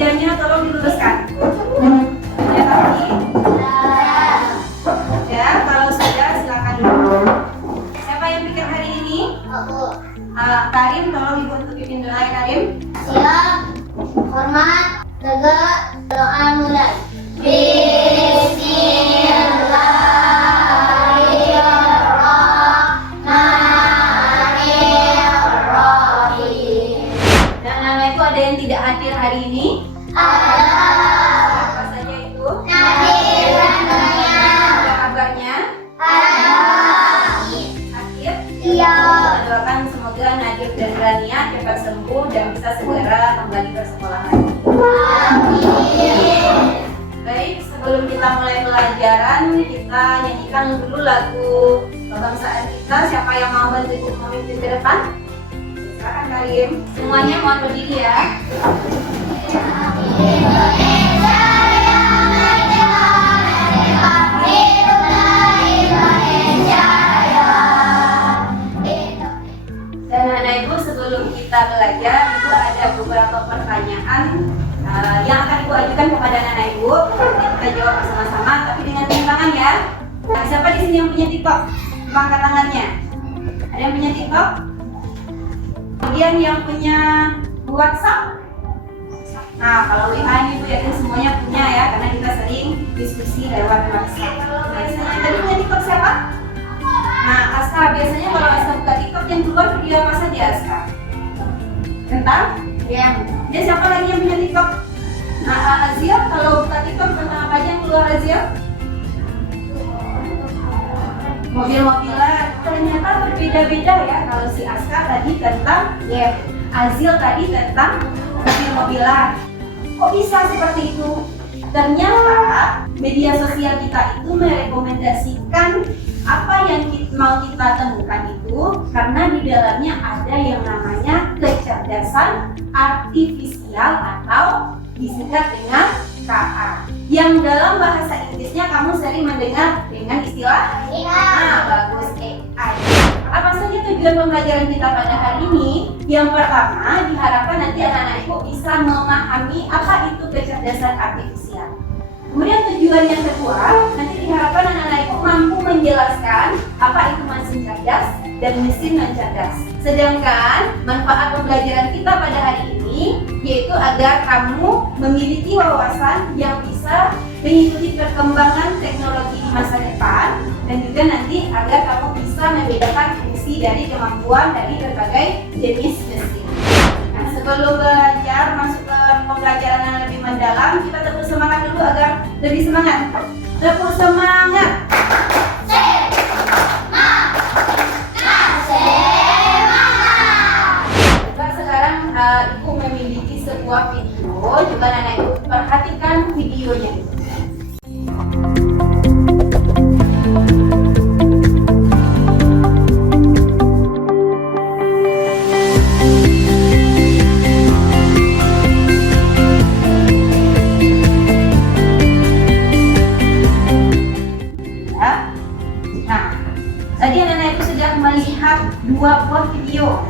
mejanya tolong diluruskan. Ya kaki. Ya, kalau sudah silakan dulu. Siapa yang pikir hari ini? Aku. Karim, tolong ibu untuk pimpin doa ya Karim. Siap. Hormat. Tegak. Doa mulai. Bismillahirrahmanirrahim. Dan anak-anakku ada yang tidak hadir hari ini? Allah. Apa saja itu? Nadir namanya. Apa kabarnya? Allah. Sakit? Iya. Kita doakan semoga Nadir dan Rania cepat sembuh dan bisa segera kembali ke sekolah lagi. Amin. Baik, sebelum kita mulai pelajaran, kita nyanyikan dulu lagu kebangsaan kita. Siapa yang mau bantu ibu memimpin ke depan? Silakan Karim. Semuanya mohon berdiri ya. Dan anak ibu sebelum kita belajar, itu ada beberapa pertanyaan yang akan ibu ajukan kepada anak ibu. Kita jawab bersama-sama, tapi dengan timbangan ya. Nah, siapa di sini yang punya TikTok? Coba angkat tangannya. Ada yang punya TikTok? Kemudian yang punya WhatsApp? Nah, kalau WA ini ibu yakin semuanya punya ya, karena kita sering diskusi lewat WhatsApp. Nah, misalnya tadi punya TikTok siapa? Nah, Aska, biasanya kalau Aska buka TikTok yang keluar video apa saja Aska? Tentang? Ya. Dan siapa lagi yang punya TikTok? Nah, Azia, kalau buka TikTok tentang apa aja yang keluar Azia? Mobil-mobilan. Ternyata berbeda-beda ya. Kalau si Aska tadi tentang Azil tadi tentang mobil-mobilan. Kok bisa seperti itu? Ternyata media sosial kita itu merekomendasikan apa yang mau kita temukan itu karena di dalamnya ada yang namanya kecerdasan artifisial atau disingkat dengan KA. Yang dalam bahasa Inggrisnya kamu sering mendengar dengan istilah bagus AI. Apa saja tujuan pembelajaran kita pada hari ini? Yang pertama, diharapkan nanti anak-anak ibu bisa memahami apa itu kecerdasan artifisial. Kemudian tujuan yang kedua, nanti diharapkan anak-anak ibu mampu menjelaskan apa itu mesin cerdas dan mesin non cerdas. Sedangkan manfaat pembelajaran kita pada hari ini yaitu agar kamu memiliki wawasan yang bisa mengikuti perkembangan teknologi di masa depan dan juga nanti agar kamu bisa membedakan fungsi dari kemampuan dari berbagai jenis mesin. Nah, sebelum belajar masuk ke pembelajaran yang lebih mendalam, kita tepuk semangat dulu agar lebih semangat. Tepuk semangat. Coba sekarang ibu memiliki sebuah video. Coba anak ibu perhatikan videonya. Tadi anak-anak itu sudah melihat dua buah video.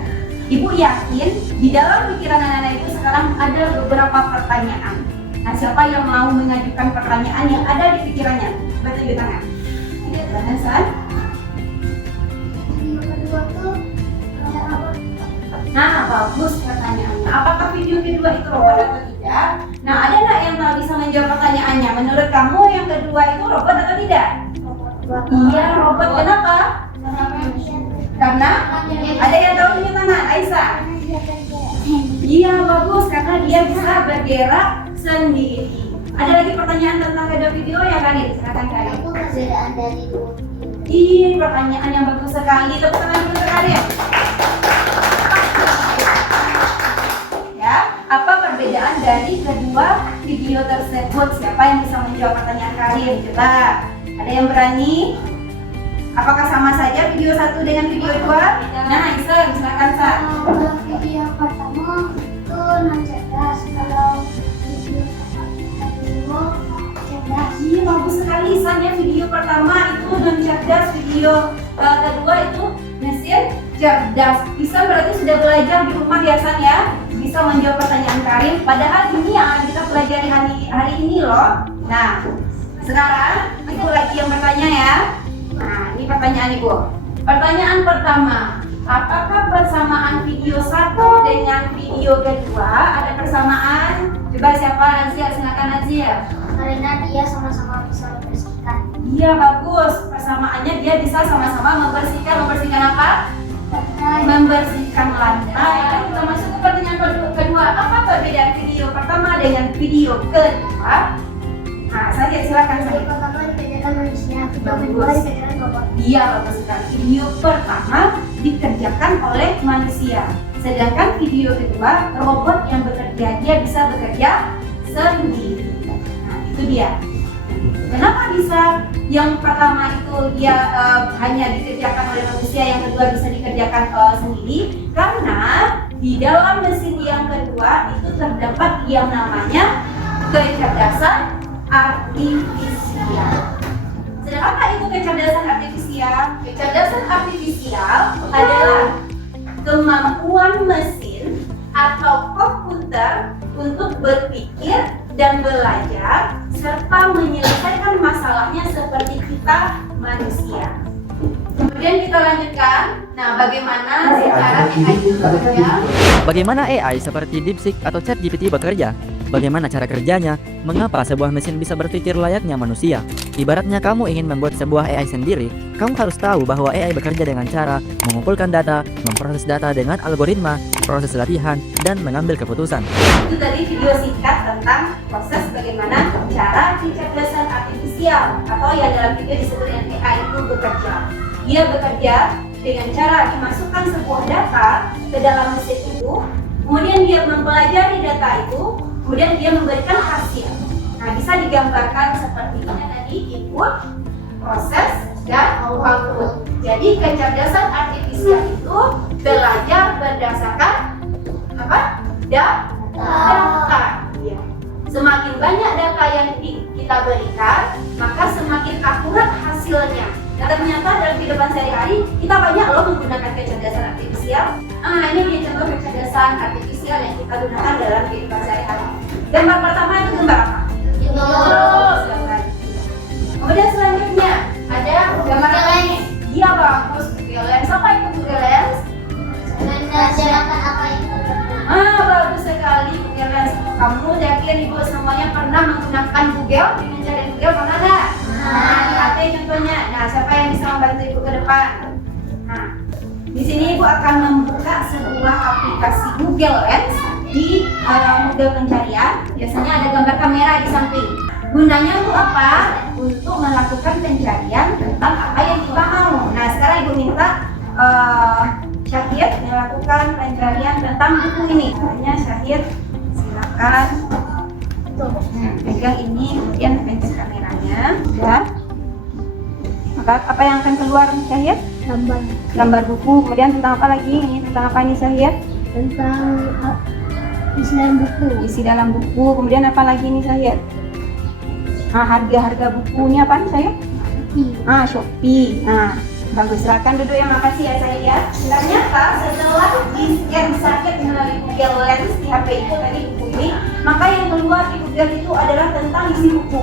Ibu yakin di dalam pikiran anak-anak itu sekarang ada beberapa pertanyaan. Nah, siapa yang mau mengajukan pertanyaan yang ada di pikirannya? Coba tunjuk tangan. Tidak terasa. Video kedua tuh ada apa? Nah, bagus pertanyaannya. Apakah video kedua itu robot atau tidak? Nah, ada nggak yang tahu bisa menjawab pertanyaannya? Menurut kamu yang kedua itu robot atau tidak? Iya, robot. Kenapa? Karena ada yang tahu punya tangan, Aisyah? Iya, bagus karena dia bisa bergerak sendiri. Ada lagi pertanyaan tentang video ya, Karin? Silakan Karin. Itu perbedaan dari dua video. Iya, pertanyaan yang bagus sekali. Tepuk tangan dulu Karin. Ya, apa perbedaan dari kedua video tersebut? Siapa yang bisa menjawab pertanyaan Karin? Coba. Ada yang berani? Apakah sama saja video satu dengan video dua? Nah, Isa, silakan Sa. Kalau video yang pertama itu non cerdas, kalau video kedua cerdas. Iya, bagus sekali Isan ya. Video pertama itu non cerdas, video kedua itu mesin cerdas. Isan berarti sudah belajar di rumah ya San ya. bisa menjawab pertanyaan Karim. Padahal ini yang akan kita pelajari hari ini loh. Nah, sekarang Ibu lagi yang bertanya ya. Nah, ini pertanyaan Ibu. Pertanyaan pertama, apakah persamaan video satu dengan video kedua ada persamaan? Coba siapa? Azia, silakan Azia. Karena dia sama-sama bisa membersihkan. Iya, bagus. Persamaannya dia bisa sama-sama membersihkan. Membersihkan apa? Membersihkan lantai. Dan kita masuk ke pertanyaan kedua. Apa perbedaan video pertama dengan video kedua? Nah, saya silakan Video saya. pertama dikerjakan manusia, video Bagus. kedua dikerjakan robot. Iya, bagus sekali. Video pertama dikerjakan oleh manusia. Sedangkan video kedua, robot yang bekerja, dia bisa bekerja sendiri. Nah, itu dia. Kenapa bisa yang pertama itu dia hanya dikerjakan oleh manusia, yang kedua bisa dikerjakan sendiri? Karena di dalam mesin yang kedua itu terdapat yang namanya kecerdasan artifisial. Sedang apa itu kecerdasan artifisial? Kecerdasan artifisial adalah kemampuan mesin atau komputer untuk berpikir dan belajar serta menyelesaikan masalahnya seperti kita manusia. Kemudian kita lanjutkan. Nah, bagaimana secara AI itu bekerja? Bagaimana AI seperti DeepSeek atau ChatGPT bekerja? Bagaimana cara kerjanya? Mengapa sebuah mesin bisa berpikir layaknya manusia? Ibaratnya kamu ingin membuat sebuah AI sendiri, kamu harus tahu bahwa AI bekerja dengan cara mengumpulkan data, memproses data dengan algoritma, proses latihan, dan mengambil keputusan. Itu tadi video singkat tentang proses bagaimana cara kecerdasan artifisial atau yang dalam video disebut dengan AI itu bekerja. Dia bekerja dengan cara dimasukkan sebuah data ke dalam mesin itu, kemudian dia mempelajari data itu, kemudian dia memberikan hasil. Nah, bisa digambarkan seperti ini tadi, input, proses, dan output. Jadi kecerdasan artifisial itu belajar berdasarkan apa? Data. Ya. Semakin banyak data yang kita berikan, maka semakin akurat hasilnya. Nah, ternyata dalam kehidupan sehari-hari kita banyak loh menggunakan kecerdasan artifisial. Ini dia contoh kecerdasan artifisial yang kita gunakan dalam kehidupan sehari-hari. Gambar pertama itu gambar apa? Silakan. Kemudian selanjutnya ada gambar apa ini? Iya, bagus, Google Lens. Apa itu Google Lens? Menanyakan apa itu? Bagus sekali Google Lens. Kamu yakin ibu semuanya pernah menggunakan Google? Dengan cari Google pernah nggak? Nah, di HP contohnya. Nah, siapa yang bisa membantu ibu ke depan? Nah, di sini ibu akan membuka sebuah aplikasi Google Lens di Google pencarian. Biasanya ada gambar kamera di samping. Gunanya untuk apa? Untuk melakukan pencarian tentang apa yang kita mau. Nah, sekarang ibu minta Syahid melakukan pencarian tentang buku ini. Makanya Syahid silakan pegang ini, kemudian pencet kameranya. Ya. Maka apa yang akan keluar Syahid? Gambar buku. Kemudian tentang apa lagi? Ini tentang apa nih Syahid? Tentang isi dalam buku. Isi dalam buku. Kemudian apa lagi nih Syahid? Harga-harga bukunya apa nih Syahid? Shopee. Nah, bagus. Silakan duduk ya, makasih ya Syahid ya. Ternyata setelah di-scan Syahid melalui Google Lens di HP itu tadi buku ini, maka yang keluar di Google itu adalah tentang isi buku.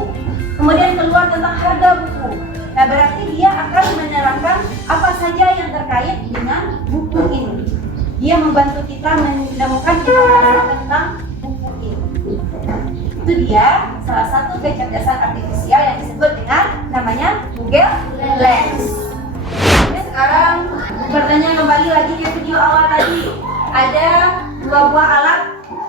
Kemudian keluar tentang harga buku. Nah, berarti dia akan menerangkan apa saja yang terkait dengan buku ini. Dia membantu kita menemukan informasi tentang buku ini. Itu dia salah satu kecerdasan artifisial yang disebut dengan namanya Google Lens. Oke, sekarang pertanyaan kembali lagi ke video awal tadi. Ada dua buah alat.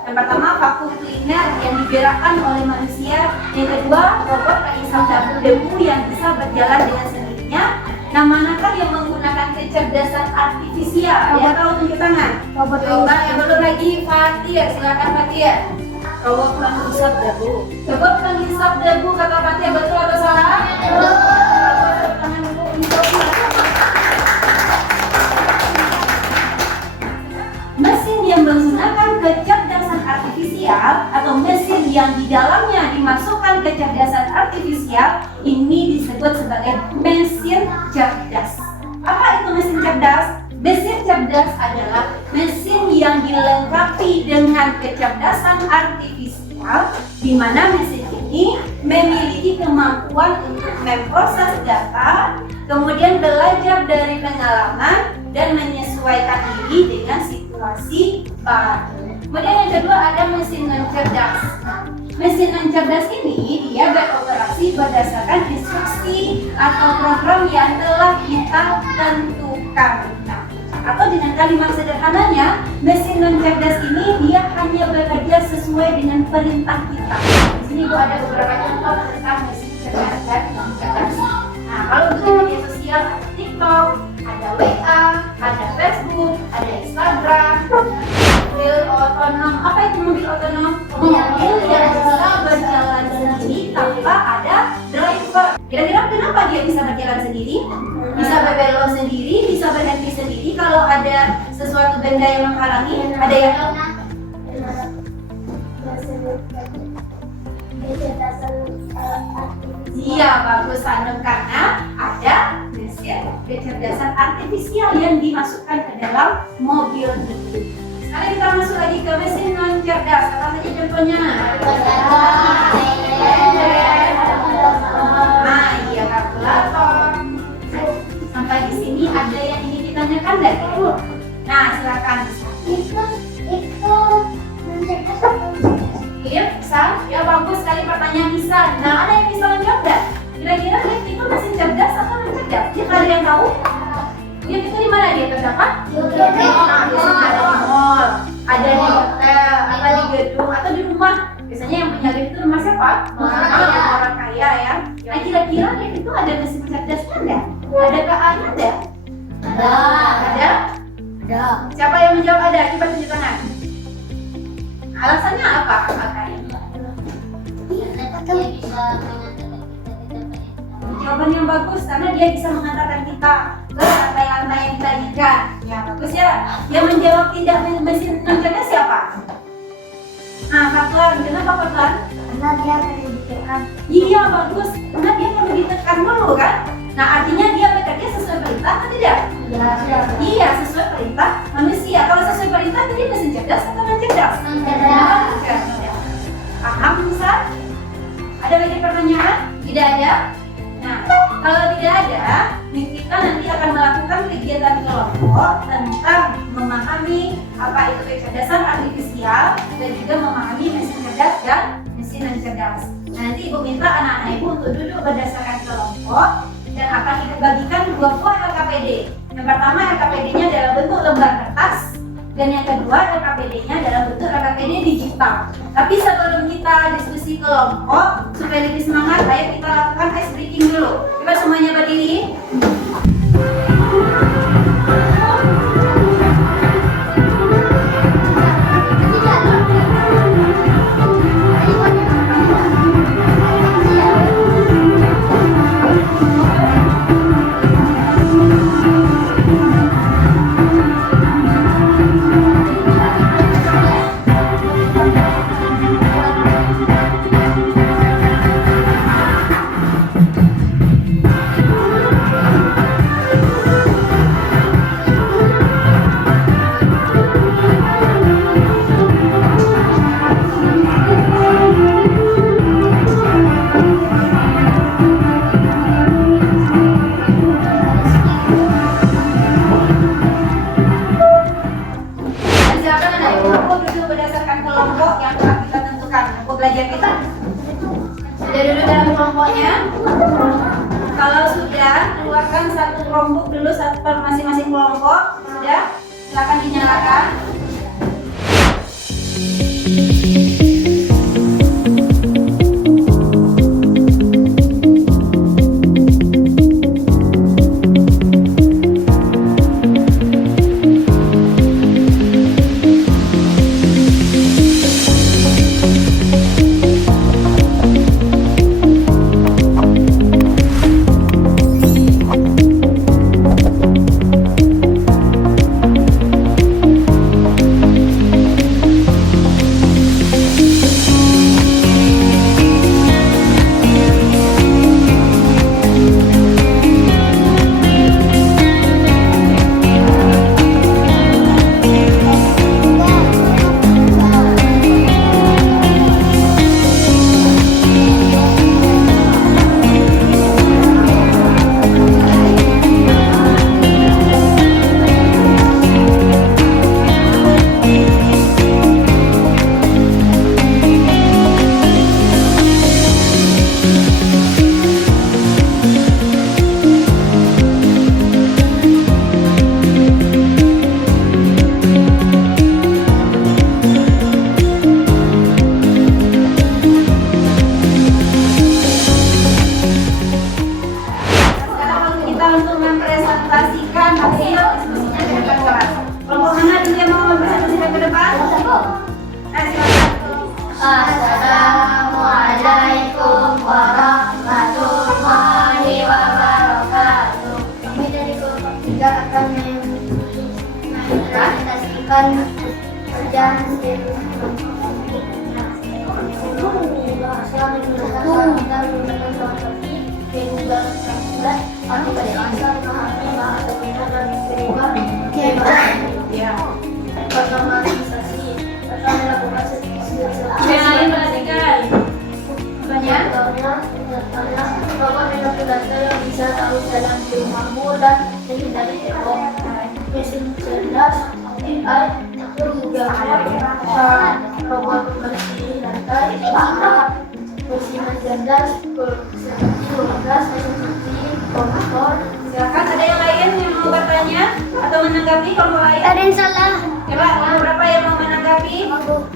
Yang pertama vakum cleaner yang digerakkan oleh manusia. Yang kedua robot pengisap debu yang bisa berjalan dengan sendirinya. Nah, manakah yang menggunakan kecerdasan artifisial? Dia tahu tunjuk tangan. Robot Coba yang belum lagi Fatir, silakan Fatir. Robot penghisap debu. Robot penghisap debu kata Fatir, betul atau salah? Betul. Tangan dulu untuk mesin yang menggunakan kecerdasan artifisial atau mesin yang di dalamnya dimasukkan kecerdasan artifisial ini disebut sebagai mesin cerdas. Apa itu mesin cerdas? Mesin cerdas adalah mesin yang dilengkapi dengan kecerdasan artifisial, di mana mesin ini memiliki kemampuan untuk memproses data, kemudian belajar dari pengalaman dan menyesuaikan diri dengan situasi baru. Kemudian yang kedua ada mesin non cerdas. Mesin non cerdas ini dia beroperasi berdasarkan instruksi atau program yang telah kita tentukan. Atau dengan kalimat sederhananya, mesin non cerdas ini dia hanya bekerja sesuai dengan perintah kita. Di sini gua ada beberapa contoh tentang mesin cerdas dan non cerdas. Nah, kalau untuk media sosial ada TikTok, ada WA, ada Facebook, ada Instagram, mobil otonom. Apa itu mobil otonom? Mobil yang bisa berjalan sendiri tanpa ada driver. Kira-kira kenapa dia bisa berjalan sendiri? Bisa berbelok sendiri, bisa berhenti sendiri kalau ada sesuatu benda yang menghalangi. Ada yang iya, bagus Hanum, karena ada mesin kecerdasan artifisial yang dimasukkan ke dalam mobil itu. Sekarang kita masuk lagi ke mesin non cerdas. Apa saja contohnya? Nah, iya, kalkulator. Sampai di sini ada yang ingin ditanyakan enggak? Nah, silakan. Iya, bisa. Ya, bagus sekali pertanyaan bisa. Nah, ada yang bisa menjawab enggak? Kira-kira lift itu mesin cerdas atau non cerdas? Dia ada yang tahu? Lift itu di mana dia terdapat? Nah, biasanya ada di mall, ada di hotel, atau di gedung, atau di rumah. Biasanya yang punya lift itu rumah siapa? Orang kaya ya. Nah, kira-kira lift itu ada mesin cerdasnya enggak? Adakah ada? Ada? Ada. Siapa yang menjawab ada? Coba tunjuk tangan. Alasannya apa? Jawaban yang bagus karena dia bisa mengantarkan kita ke lantai-lantai yang kita inginkan. Ya, bagus ya. Yang menjawab tidak mesin non cerdas siapa? Nah, Kaklan, kenapa Kaklan? Karena dia perlu ditekan. Iya, bagus. Karena dia perlu ditekan dulu kan? Nah, artinya dia bekerja sesuai perintah atau tidak? Iya, sesuai perintah manusia. Kalau sesuai perintah, jadi mesin cerdas atau non cerdas? Cerdas. Paham, Musa? Ada lagi pertanyaan? Tidak ada? Nah, kalau tidak ada, kita nanti akan melakukan kegiatan kelompok tentang memahami apa itu kecerdasan artifisial dan juga memahami mesin cerdas dan mesin non cerdas. Nah, nanti Ibu minta anak-anak Ibu untuk duduk berdasarkan kelompok dan akan Ibu bagikan 2 buah LKPD. Yang pertama LKPD-nya dalam bentuk lembar kertas dan yang kedua LKPD-nya dalam bentuk LKPD digital. Tapi sebelum kita diskusi kelompok supaya lebih semangat, ayo kita lakukan ice breaking dulu. Coba semuanya berdiri. Belajar kita sudah dulu dalam kelompoknya. Kalau sudah, keluarkan satu kelompok dulu, satu per masing-masing kelompok. Sudah, silakan dinyalakan. harus menggunakan transaksi Google Translate atau bahasa atau menggunakan Google Ya. otomatisasi atau melakukan Yang lain perhatikan. Banyak. Contohnya robot kalkulator yang bisa tahu jalan di rumahmu dan menghindari tembok. Mesin cerdas AI juga robot bersih lantai, mesin cerdas seperti kulkas, seperti komputer. Silakan, ada yang lain yang mau bertanya atau menanggapi kelompok lain? Ada yang salah. Coba ada berapa yang mau menanggapi?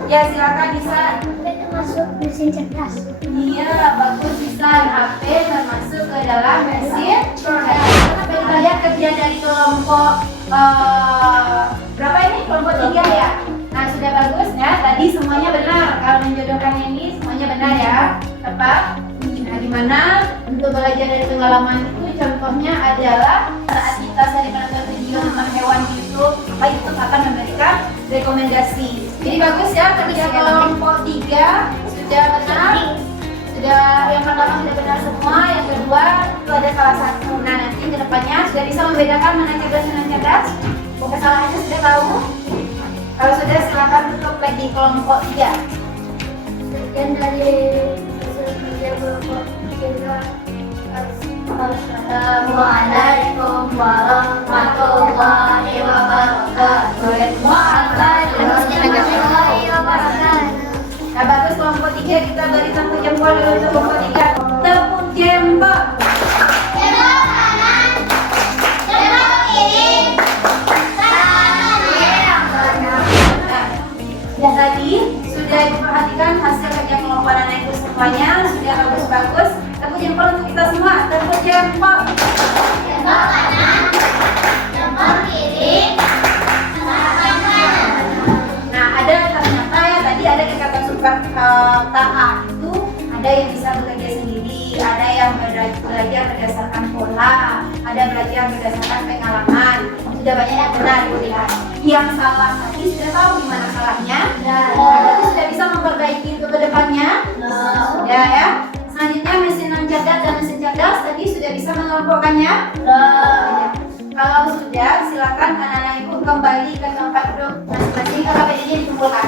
Ya silakan bisa. Itu masuk mesin cerdas. Iya, bagus bisa. HP termasuk ke dalam mesin cerdas. Kita lihat kerja dari kelompok berapa ini? Kelompok 3 ya. Nah sudah bagus ya. Tadi semuanya benar. Kalau menjodohkan ini semuanya benar ya. Tepat. Nah, dimana untuk belajar dari pengalaman itu contohnya adalah saat kita sering menonton video tentang hewan di YouTube, maka YouTube akan memberikan rekomendasi. Jadi bagus ya, kerja kelompok 3 sudah benar. Sudah yang pertama sudah benar semua, yang kedua itu ada salah satu. Nah nanti kedepannya sudah bisa membedakan mana cerdas dan cerdas. Kesalahannya sudah tahu. Kalau sudah silakan tutup lagi kelompok 3. Sekian dari hasil kerja kelompok 3. Assalamualaikum warahmatullahi wabarakatuh. Warahmatullahi wabarakatuh. Nah bagus kelompok 3 kita beri tepuk jempol dulu untuk kelompok 3. Tepuk jempol. Jempol kanan, jempol kiri, tangan yang kanan. Nah, tadi sudah diperhatikan hasil kerja kelompok anak itu semuanya sudah bagus-bagus. Tepuk jempol untuk kita semua. Tepuk jempol. Jempol kanan, jempol kiri, tangan kanan. Nah ada ternyata ya tadi ada yang kata super taat itu ada yang bisa bekerja sendiri, ada yang belajar berdasarkan pola, ada belajar berdasarkan pengalaman. Sudah banyak yang benar dilihat. Yang salah tadi sudah tahu di mana salahnya. Berarti sudah bisa memperbaiki itu ke depannya. Sudah ya. Selanjutnya mesin non cerdas dan mesin cerdas tadi sudah bisa mengelompokkannya. Kalau sudah, silakan anak-anak ibu kembali ke tempat duduk masing-masing. Kalau ini dikumpulkan.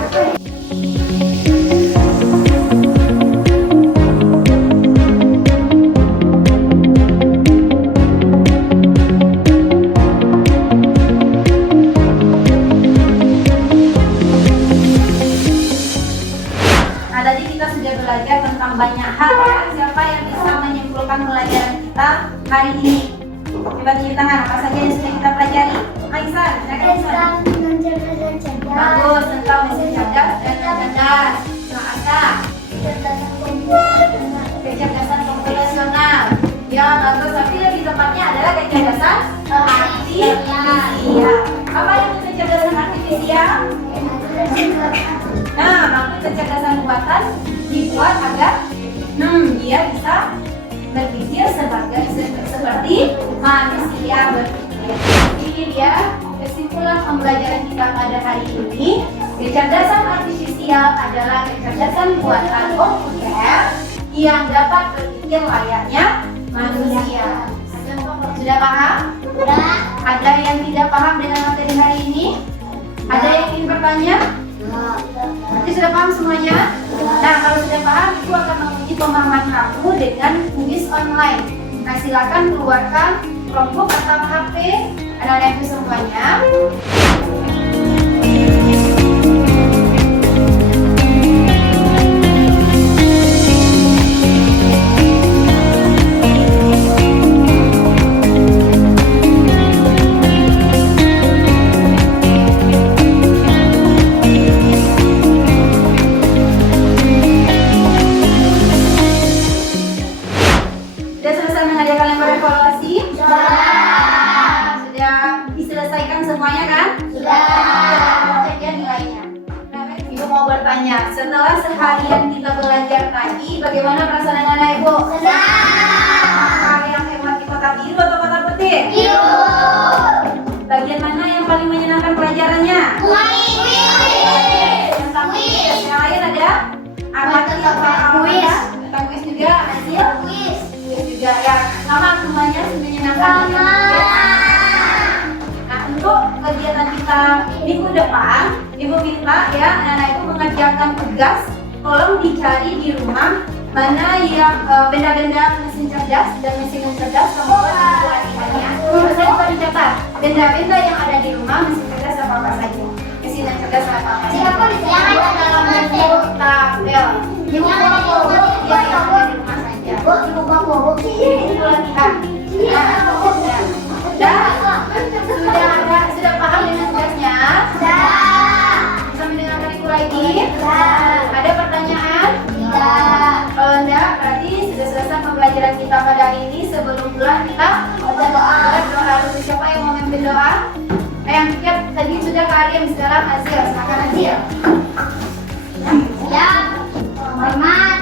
Nah, tadi kita sudah belajar tentang banyak hal ya. Siapa yang bisa menyimpulkan pelajaran kita hari ini? Coba tunjuk tangan, apa saja yang sudah kita pelajari? Aisyah, silakan Aisyah. Non cerdas dan cerdas. Bagus, tentang mesin cerdas dan cerdas. Nah, Asa, Kecerdasan komputer. kecerdasan komputasional. Ya, bagus, tapi lebih tepatnya adalah kecerdasan artifisial. Apa itu kecerdasan artifisial? Nah, maksud kecerdasan buatan dibuat agar dia bisa berpikir seperti manusia berpikir. Ini dia kesimpulan pembelajaran kita pada hari ini. Kecerdasan artifisial adalah kecerdasan buatan komputer yang dapat berpikir layaknya manusia. Sudah paham? Sudah. Ada yang tidak paham dengan materi hari ini? Ada yang ingin bertanya? Berarti sudah paham semuanya? Nah, kalau sudah paham, itu akan menguji pemahaman kamu dengan kuis online. Nah, silakan keluarkan Chromebook atau HP anak-anak itu semuanya. Sudah selesai mengajarkan lembar evaluasi? Sudah diselesaikan semuanya kan? Cek ya nilainya. Nah, Ibu mau bertanya, setelah seharian kita belajar tadi, bagaimana perasaan anak-anak Ibu? Apakah yang hebat di kota biru atau kota putih? Bagian mana yang paling menyenangkan pelajarannya? Tentang kuis. Yang lain ada? Apa tentang kuis? Tentang kuis juga, Asia? semuanya menyenangkan? Nah, untuk kegiatan kita minggu depan, Ibu minta ya anak-anak itu mengerjakan tugas. Tolong dicari di rumah mana yang benda-benda mesin cerdas dan mesin cerdas kemudian pelatihannya. Terus saya bisa dicatat benda-benda yang ada di rumah mesin cerdas apa saja. Mesin yang cerdas apa saja. Yang ada dalam bentuk tabel. Ibu bawa yang ada di rumah saja. Ibu bawa ini pelatihan. Sudah paham dengan tugasnya? Bisa mendengar kurikulum ini? Ada pertanyaan? Kalau enggak, berarti sudah selesai pembelajaran kita pada hari ini. Sebelum pulang kita berdoa dulu. Siapa yang mau memimpin doa? Yang tiap tadi sudah Karim, sekarang Azil. Silakan Azil. Ya, Mama.